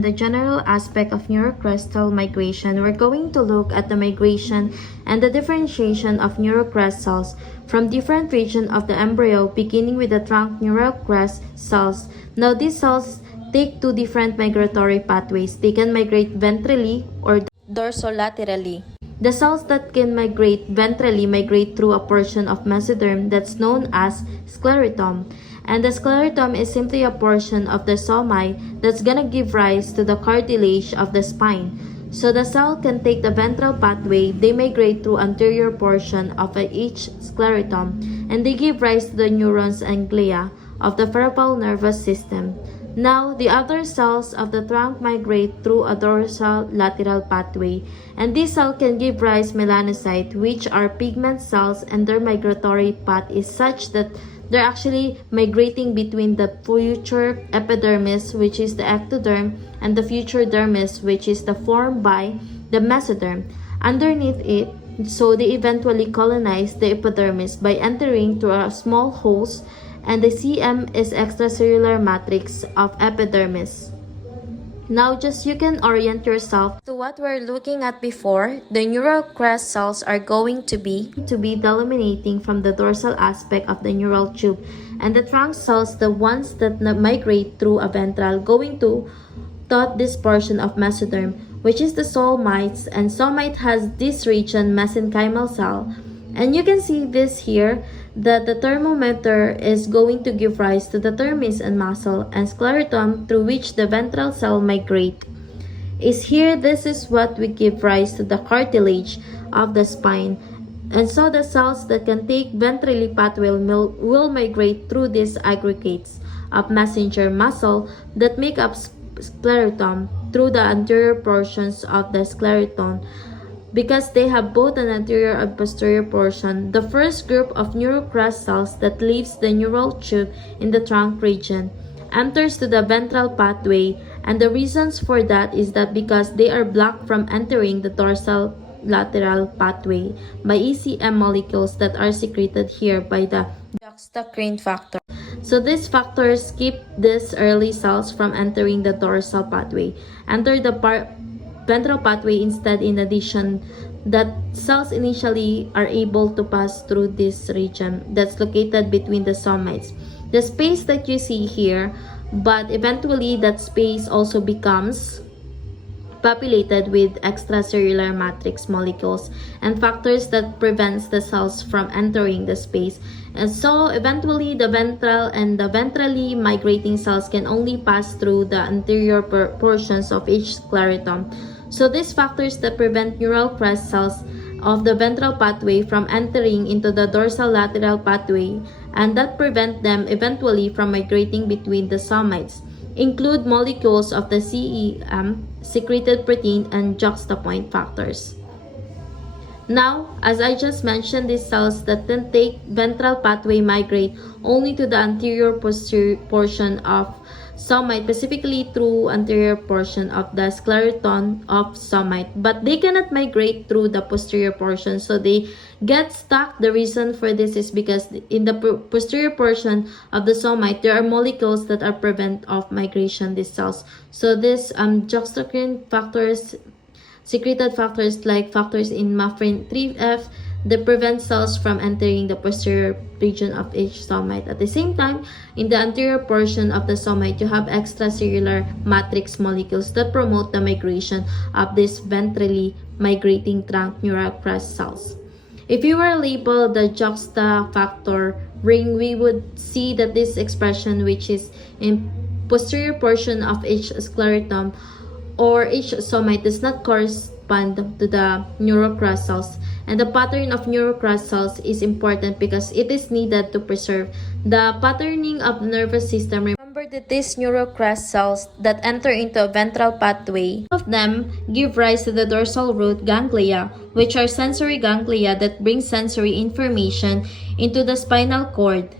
The general aspect of neurocrustal migration, we're going to look at the migration and the differentiation of neurocrest cells from different regions of the embryo, beginning with the trunk neural crest cells. Now, these cells take two different migratory pathways. They can migrate ventrally or dorsolaterally. The cells that can migrate ventrally migrate through a portion of mesoderm that's known as sclerotum. And the sclerotum is simply a portion of the somi that's gonna give rise to the cartilage of the spine. So the cell can take the ventral pathway, they migrate through anterior portion of each sclerotum, and they give rise to the neurons and glia of the peripheral nervous system. Now, the other cells of the trunk migrate through a dorsal lateral pathway, and this cell can give rise melanocytes, which are pigment cells, and their migratory path is such that they're actually migrating between the future epidermis, which is the ectoderm, and the future dermis, which is the formed by the mesoderm. Underneath it, so they eventually colonize the epidermis by entering through a small holes, and the CM is extracellular matrix of epidermis. Now, just you can orient yourself to what we're looking at before. The neural crest cells are going to be delimiting from the dorsal aspect of the neural tube, and the trunk cells, the ones that migrate through a ventral, going to touch this portion of mesoderm, which is the somites, and somite has this region mesenchymal cell. And you can see this here, that the thermometer is going to give rise to the thermis and muscle, and sclerotum, through which the ventral cell migrate, is here. This is what we give rise to the cartilage of the spine. And so the cells that can take ventrally pathway will migrate through these aggregates of messenger muscle that make up sclerotum through the anterior portions of the scleroton, because they have both an anterior and posterior portion. The first group of neurocrest cells that leaves the neural tube in the trunk region enters to the ventral pathway, and the reasons for that is that because they are blocked from entering the dorsal lateral pathway by ECM molecules that are secreted here by the juxtacrine factor. So these factors keep these early cells from entering the dorsal pathway, enter the ventral pathway instead. In addition, that cells initially are able to pass through this region that's located between the somites, the space that you see here, but eventually that space also becomes populated with extracellular matrix molecules and factors that prevents the cells from entering the space. And so eventually the ventral and the ventrally migrating cells can only pass through the anterior portions of each sclerotum. So these factors that prevent neural crest cells of the ventral pathway from entering into the dorsal lateral pathway, and that prevent them eventually from migrating between the somites, include molecules of the CEM, secreted protein, and juxtapoint factors. Now, as I just mentioned, these cells that then take ventral pathway migrate only to the anterior posterior portion of somite, specifically through anterior portion of the scleroton of somite, but they cannot migrate through the posterior portion, so they get stuck. The reason for this is because in the posterior portion of the somite, there are molecules that are prevent of migration these cells. So this juxtacrine factors, secreted factors like factors in mafrin 3F, that prevent cells from entering the posterior region of each somite. At the same time, in the anterior portion of the somite, you have extracellular matrix molecules that promote the migration of these ventrally migrating trunk neural crest cells. If you were labeled the juxta factor ring, we would see that this expression, which is in posterior portion of each sclerotum or each somite, does not correspond to the neurocrest cells. And the pattern of neurocrest cells is important because it is needed to preserve the patterning of the nervous system. Remember that these neurocrest cells that enter into a ventral pathway, of them give rise to the dorsal root ganglia, which are sensory ganglia that bring sensory information into the spinal cord.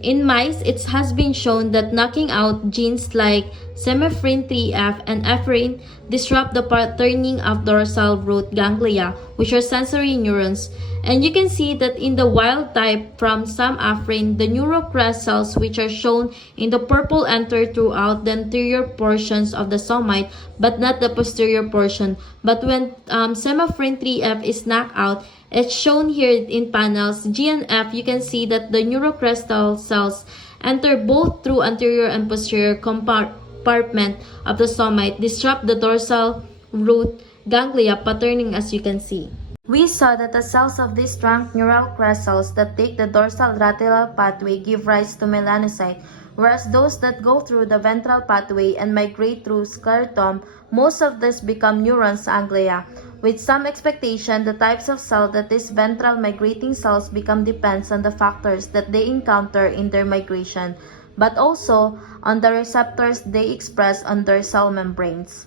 In mice, it has been shown that knocking out genes like semifrin 3F and ephrine disrupt the patterning of dorsal root ganglia, which are sensory neurons, And you can see that in the wild type from some afferent, the neurocrest cells which are shown in the purple enter throughout the anterior portions of the somite but not the posterior portion. But when semafrin 3F is knocked out, it's shown here in panels G and F, you can see that the neurocrestal cells enter both through anterior and posterior compartment of the somite, disrupt the dorsal root ganglia patterning as you can see. We saw that the cells of these trunk neural crest cells that take the dorsal lateral pathway give rise to melanocyte, whereas those that go through the ventral pathway and migrate through sclerotum, most of this become neurons anglia. With some expectation, the types of cell that these ventral migrating cells become depends on the factors that they encounter in their migration, but also on the receptors they express on their cell membranes.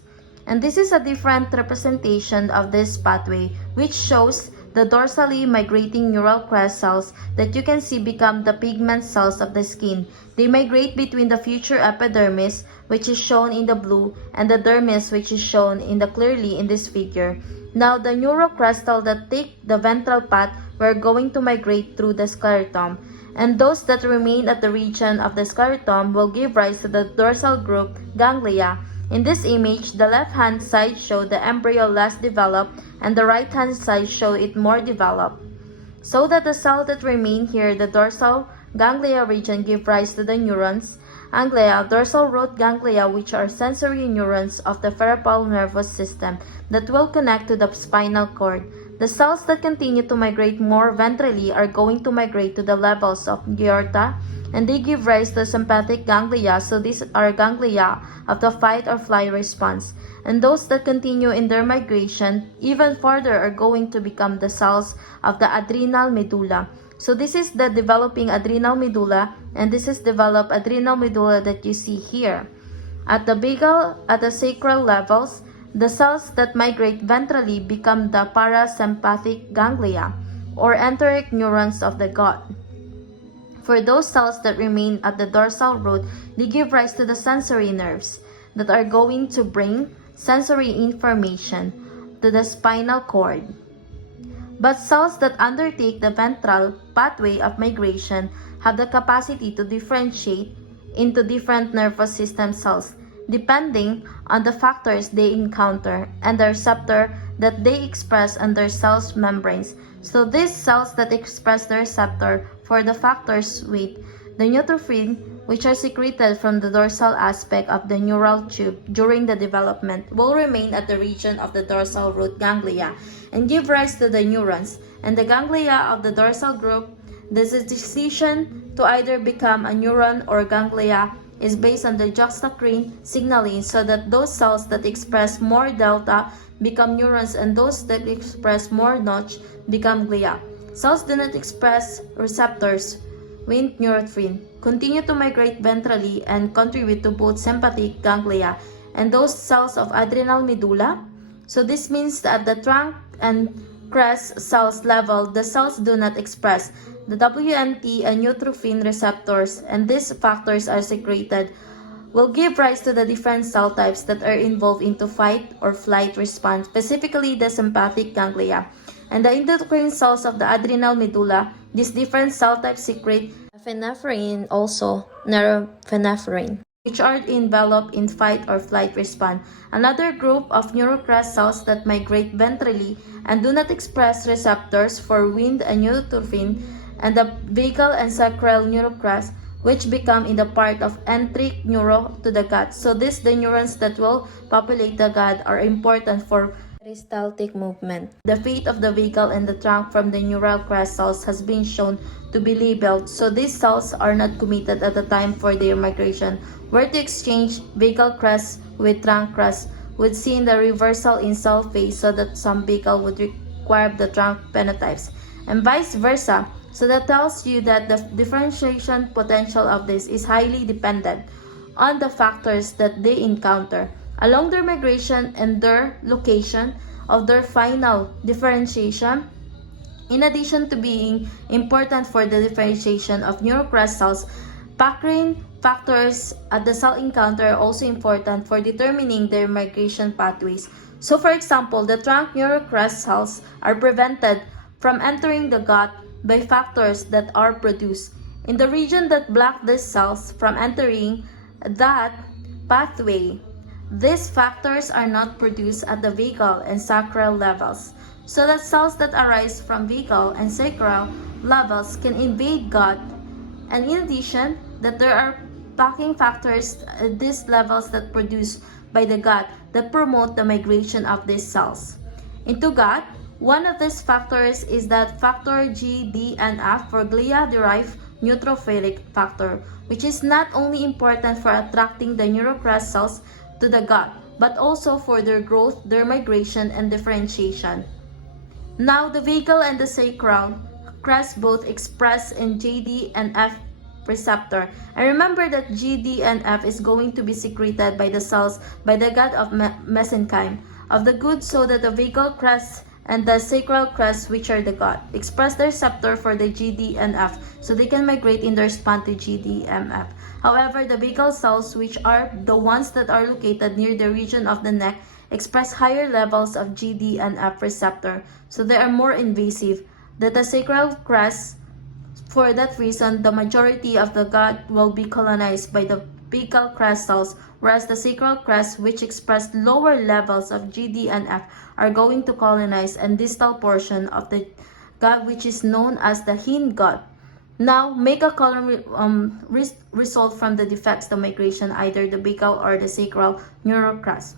And this is a different representation of this pathway, which shows the dorsally migrating neural crest cells that you can see become the pigment cells of the skin. They migrate between the future epidermis, which is shown in the blue, and the dermis, which is shown in the clearly in this figure. Now, the neurocrestal that take the ventral path were going to migrate through the sclerotum, and those that remain at the region of the sclerotum will give rise to the dorsal group ganglia. In this image, the left-hand side show the embryo less developed and the right-hand side show it more developed. So that the cell that remain here, the dorsal ganglia region, give rise to the neurons anglia, dorsal root ganglia, which are sensory neurons of the peripheral nervous system that will connect to the spinal cord. The cells that continue to migrate more ventrally are going to migrate to the levels of aorta, and they give rise to sympathetic ganglia, so these are ganglia of the fight or flight response. And those that continue in their migration even further are going to become the cells of the adrenal medulla. So this is the developing adrenal medulla, and this is developed adrenal medulla that you see here. At the vagal, at the sacral levels, the cells that migrate ventrally become the parasympathetic ganglia, or enteric neurons of the gut. For those cells that remain at the dorsal root, they give rise to the sensory nerves that are going to bring sensory information to the spinal cord. But cells that undertake the ventral pathway of migration have the capacity to differentiate into different nervous system cells depending on the factors they encounter and the receptor that they express on their cell's membranes. So these cells that express the receptor for the factors with the neutrophil, which are secreted from the dorsal aspect of the neural tube during the development, will remain at the region of the dorsal root ganglia and give rise to the neurons. And the ganglia of the dorsal group, the decision to either become a neuron or ganglia is based on the juxtacrine signaling, so that those cells that express more delta become neurons and those that express more notch become glia. Cells do not express receptors with neutrophil, continue to migrate ventrally and contribute to both sympathetic ganglia and those cells of adrenal medulla. So this means that at the trunk and crest cells level, the cells do not express the WNT and neutrophil receptors, and these factors are secreted will give rise to the different cell types that are involved into fight or flight response, specifically the sympathetic ganglia. And the endocrine cells of the adrenal medulla, these different cell types secrete epinephrine, also norepinephrine, which are enveloped in fight or flight response. Another group of neurocrest cells that migrate ventrally and do not express receptors for wind and neutrophil, and the vagal and sacral neurocrest, which become in the part of enteric neuro to the gut. So these the neurons that will populate the gut are important for peristaltic movement. The fate of the vagal and the trunk from the neural crest cells has been shown to be labeled, so these cells are not committed at the time for their migration. Were to exchange vagal crest with trunk crest, would see in the reversal in cell phase, so that some vagal would require the trunk phenotypes, and vice versa. So that tells you that the differentiation potential of this is highly dependent on the factors that they encounter along their migration and their location of their final differentiation. In addition to being important for the differentiation of neurocrest cells, pacrine factors at the cell encounter are also important for determining their migration pathways. So for example, the trunk neurocrest cells are prevented from entering the gut by factors that are produced in the region that block these cells from entering that pathway. These factors are not produced at the vagal and sacral levels, so that cells that arise from vagal and sacral levels can invade gut. And in addition, that there are packing factors at these levels that produced by the gut that promote the migration of these cells into gut. One of these factors is that factor G, D, and F for glia-derived neutrophilic factor, which is not only important for attracting the neurocrest cells to the gut, but also for their growth, their migration, and differentiation. Now, the vagal and the sacral crest both express in JD and F receptor. And remember that GD and F is going to be secreted by the cells by the gut of mesenchyme of the good, so that the vagal crest and the sacral crest, which are the gut, express the receptor for the GD and F, so they can migrate in their span to GD and F. However, the vagal cells, which are the ones that are located near the region of the neck, express higher levels of GD and F receptor, so they are more invasive. That the sacral crest, for that reason, the majority of the gut will be colonized by the vagal crest cells, whereas the sacral crest, which express lower levels of GD and F, are going to colonize and distal portion of the gut, which is known as the hindgut. Now, make a column result from the defects the migration, either the vagal or the sacral neurocrest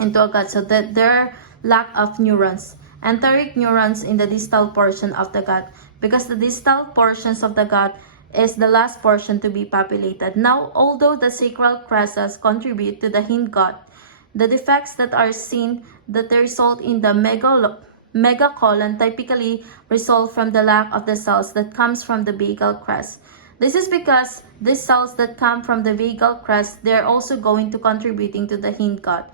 into a gut, so that there lack of neurons, enteric neurons in the distal portion of the gut, because the distal portions of the gut is the last portion to be populated. Now, although the sacral crests contribute to the hindgut, the defects that are seen that they result in the megacolon typically result from the lack of the cells that comes from the vagal crest. This is because these cells that come from the vagal crest, they are also going to contributing to the hindgut,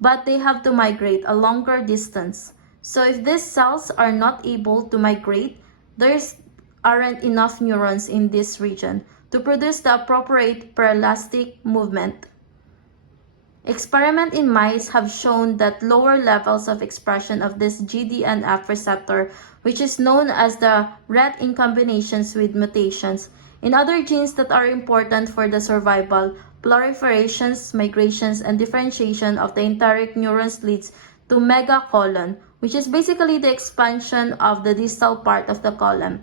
but they have to migrate a longer distance. So if these cells are not able to migrate, aren't enough neurons in this region to produce the appropriate parallelistic movement. Experiments in mice have shown that lower levels of expression of this GDNF receptor, which is known as the RET in combinations with mutations in other genes that are important for the survival, proliferations, migrations, and differentiation of the enteric neurons leads to megacolon, which is basically the expansion of the distal part of the colon,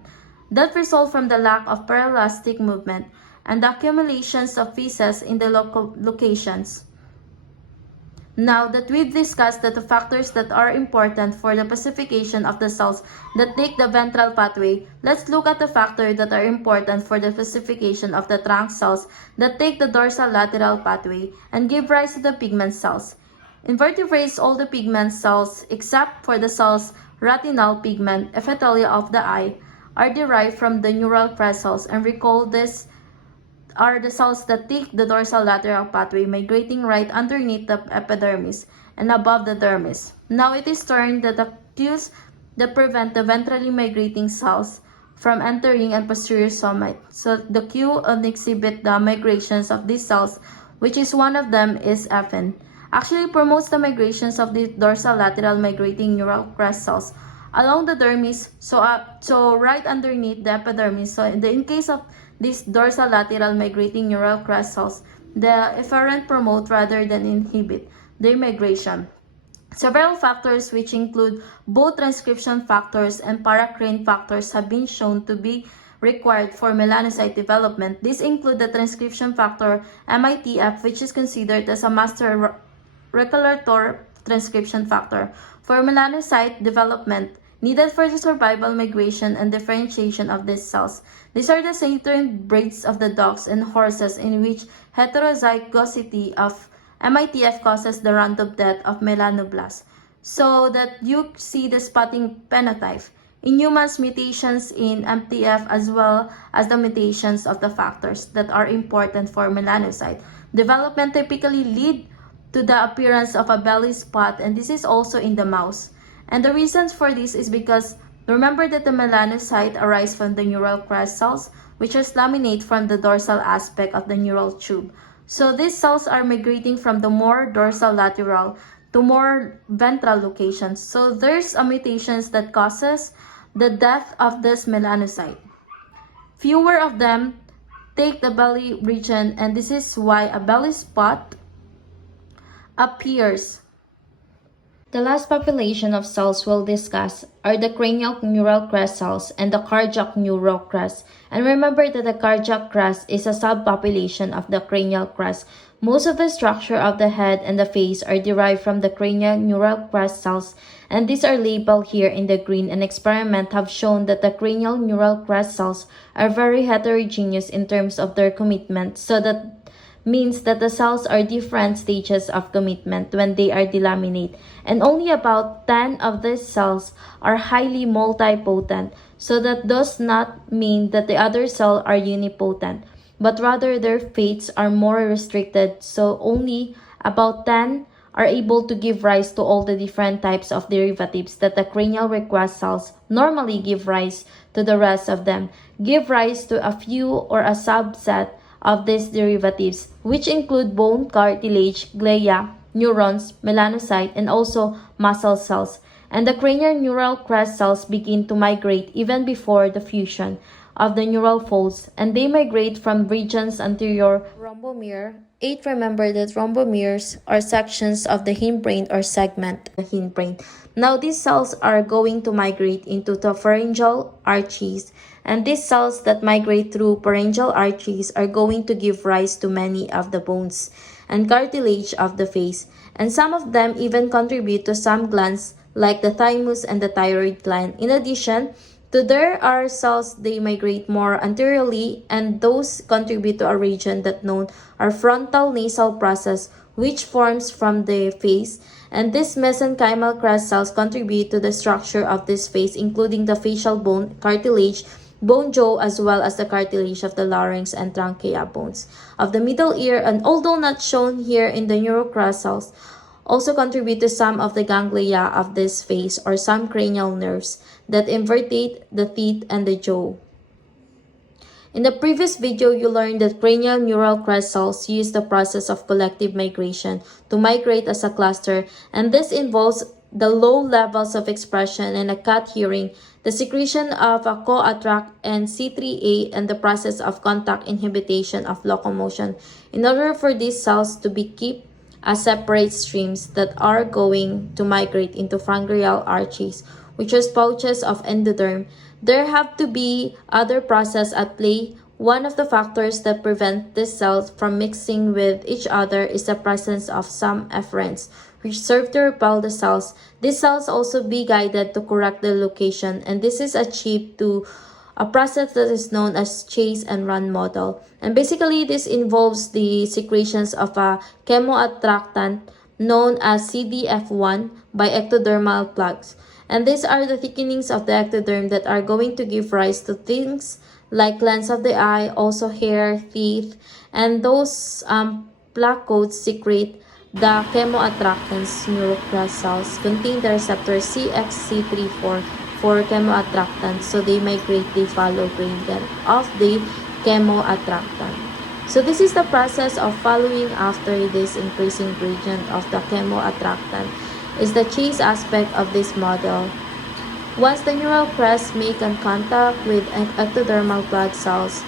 that result from the lack of parallelistic movement and the accumulations of feces in the locations. Now that we've discussed the factors that are important for the pacification of the cells that take the ventral pathway, let's look at the factors that are important for the pacification of the trunk cells that take the dorsal lateral pathway and give rise to the pigment cells. In vertebrates, all the pigment cells, except for the cells retinal pigment, epithelial of the eye, are derived from the neural crest cells, and recall this are the cells that take the dorsal lateral pathway, migrating right underneath the epidermis and above the dermis. Now it is turned that the cues that prevent the ventrally migrating cells from entering and posterior somite. So the cue and exhibit the migrations of these cells, which is one of them is FN. Actually promotes the migrations of the dorsal lateral migrating neural crest cells along the dermis, so right underneath the epidermis. So in case of these dorsal lateral migrating neural crest cells, the efferent promote rather than inhibit their migration. Several factors, which include both transcription factors and paracrine factors, have been shown to be required for melanocyte development. These include the transcription factor MITF, which is considered as a master regulator transcription factor for melanocyte development, needed for the survival, migration, and differentiation of these cells. These are the Saturn breeds of the dogs and horses, in which heterozygosity of MITF causes the random death of melanoblasts, so that you see the spotting phenotype. In humans, mutations in MTF as well as the mutations of the factors that are important for melanocyte development typically lead to the appearance of a belly spot, and this is also in the mouse. And the reasons for this is because remember that the melanocyte arise from the neural crest cells, which are laminate from the dorsal aspect of the neural tube. So these cells are migrating from the more dorsal lateral to more ventral locations. So there's a mutations that causes the depth of this melanocyte. Fewer of them take the belly region, and this is why a belly spot appears. The last population of cells we'll discuss are the cranial neural crest cells and the cardiac neural crest. And remember that the cardiac crest is a subpopulation of the cranial crest. Most of the structure of the head and the face are derived from the cranial neural crest cells, and these are labeled here in the green, and experiments have shown that the cranial neural crest cells are very heterogeneous in terms of their commitment, so that means that the cells are different stages of commitment when they are delaminate, and only about 10 of these cells are highly multipotent, so that does not mean that the other cells are unipotent, but rather their fates are more restricted, so only about 10 are able to give rise to all the different types of derivatives that the cranial request cells normally give rise to. The rest of them give rise to a few or a subset of these derivatives, which include bone, cartilage, glia, neurons, melanocyte, and also muscle cells. And the cranial neural crest cells begin to migrate even before the fusion of the neural folds, and they migrate from regions anterior rhombomer. 8. Remember that rhombomeres are sections of the hindbrain or segment of the hindbrain. Now these cells are going to migrate into the pharyngeal arches, and these cells that migrate through pharyngeal arches are going to give rise to many of the bones and cartilage of the face, and some of them even contribute to some glands like the thymus and the thyroid gland. In addition to there are cells they migrate more anteriorly, and those contribute to a region that known our frontal nasal process, which forms from the face, and these mesenchymal crest cells contribute to the structure of this face, including the facial bone, cartilage, bone jaw, as well as the cartilage of the larynx and trachea bones of the middle ear, and although not shown here in the neurocrest cells, also contribute to some of the ganglia of this face or some cranial nerves that innervate the teeth and the jaw. In the previous video, you learned that cranial neural crest cells use the process of collective migration to migrate as a cluster, and this involves the low levels of expression and a cat hearing, the secretion of a coatract and C3A, and the process of contact inhibition of locomotion in order for these cells to be kept as separate streams that are going to migrate into pharyngeal arches, which are pouches of endoderm. There have to be other processes at play. One of the factors that prevent these cells from mixing with each other is the presence of some efferents, which serve to repel the cells. These cells also be guided to correct their location, and this is achieved through a process that is known as chase and run model. And basically, this involves the secretions of a chemoattractant known as CDF1 by ectodermal plugs. And these are the thickenings of the ectoderm that are going to give rise to things like lens of the eye, also hair, teeth, and those plaque coats secrete the chemoattractants. Neurocrest cells contain the receptor CXC34 for chemoattractants, so they migrate, they follow gradient of the chemoattractant. So this is the process of following after this increasing gradient of the chemoattractant is the chase aspect of this model. Once the neural crest make contact with ectodermal blood cells,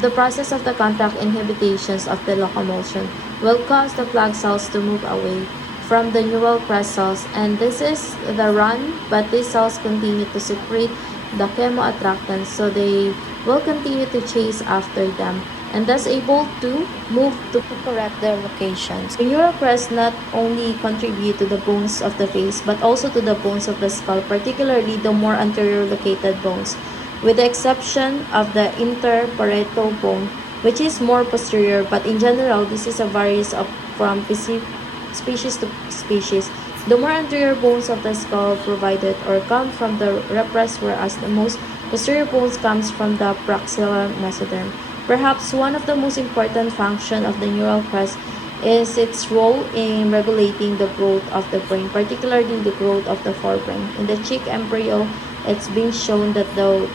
the process of the contact inhibitions of the locomotion will cause the plaque cells to move away from the neural crest cells, and this is the run, but these cells continue to secrete the chemoattractants, so they will continue to chase after them and thus able to move to correct their locations. The neural crest not only contribute to the bones of the face but also to the bones of the skull, particularly the more anterior located bones, with the exception of the interparietal bone, which is more posterior, but in general this is a varies from species to species. The more anterior bones of the skull provided or come from the repressed, whereas the most posterior bones comes from the proximal mesoderm. Perhaps one of the most important functions of the neural crest is its role in regulating the growth of the brain, particularly the growth of the forebrain. In the chick embryo, it's been shown that the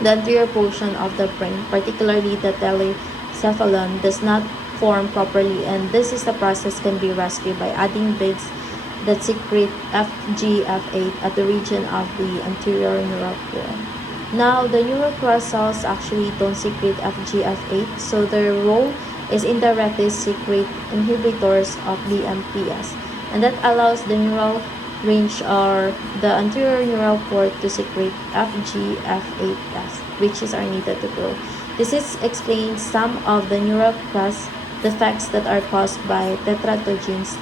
anterior portion of the brain, particularly the telecephalon, does not form properly, and this is the process can be rescued by adding beads that secrete FGF8 at the region of the anterior neural core. Now, the neurocrest cells actually don't secrete FGF8, so their role is indirectly secrete inhibitors of BMPs, and that allows the neural range or the anterior neural cord to secrete FGF8s, which are needed to grow. This explains some of the neurocrest defects that are caused by tetratogens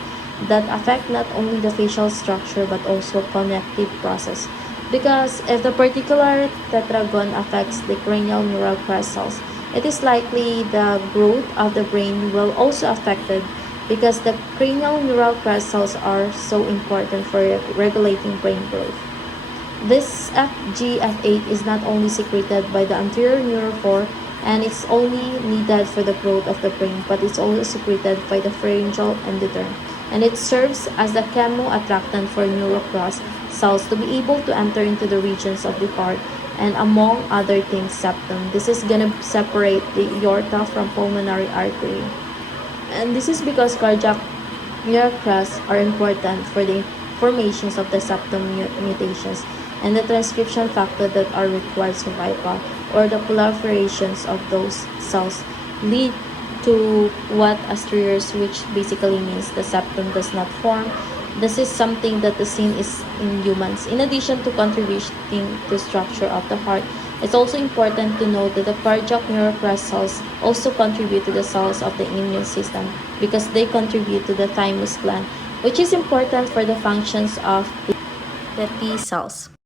that affect not only the facial structure but also connective process. Because if the particular tetragon affects the cranial neural crest cells, it is likely the growth of the brain will also affected because the cranial neural crest cells are so important for regulating brain growth. This FGF8 is not only secreted by the anterior neural core and it's only needed for the growth of the brain, but it's also secreted by the pharyngeal endoderm, and it serves as the chemoattractant for neurocrest cells to be able to enter into the regions of the heart and among other things septum. This is gonna separate the aorta from pulmonary artery, and this is because cardiac neurocrests are important for the formations of the septum mutations and the transcription factor that are required survival or the proliferations of those cells lead to what asterios, which basically means the septum does not form. This is something that the same is in humans. In addition to contributing to structure of the heart, it's also important to note that the cardiac neurocrest cells also contribute to the cells of the immune system because they contribute to the thymus gland, which is important for the functions of the T cells.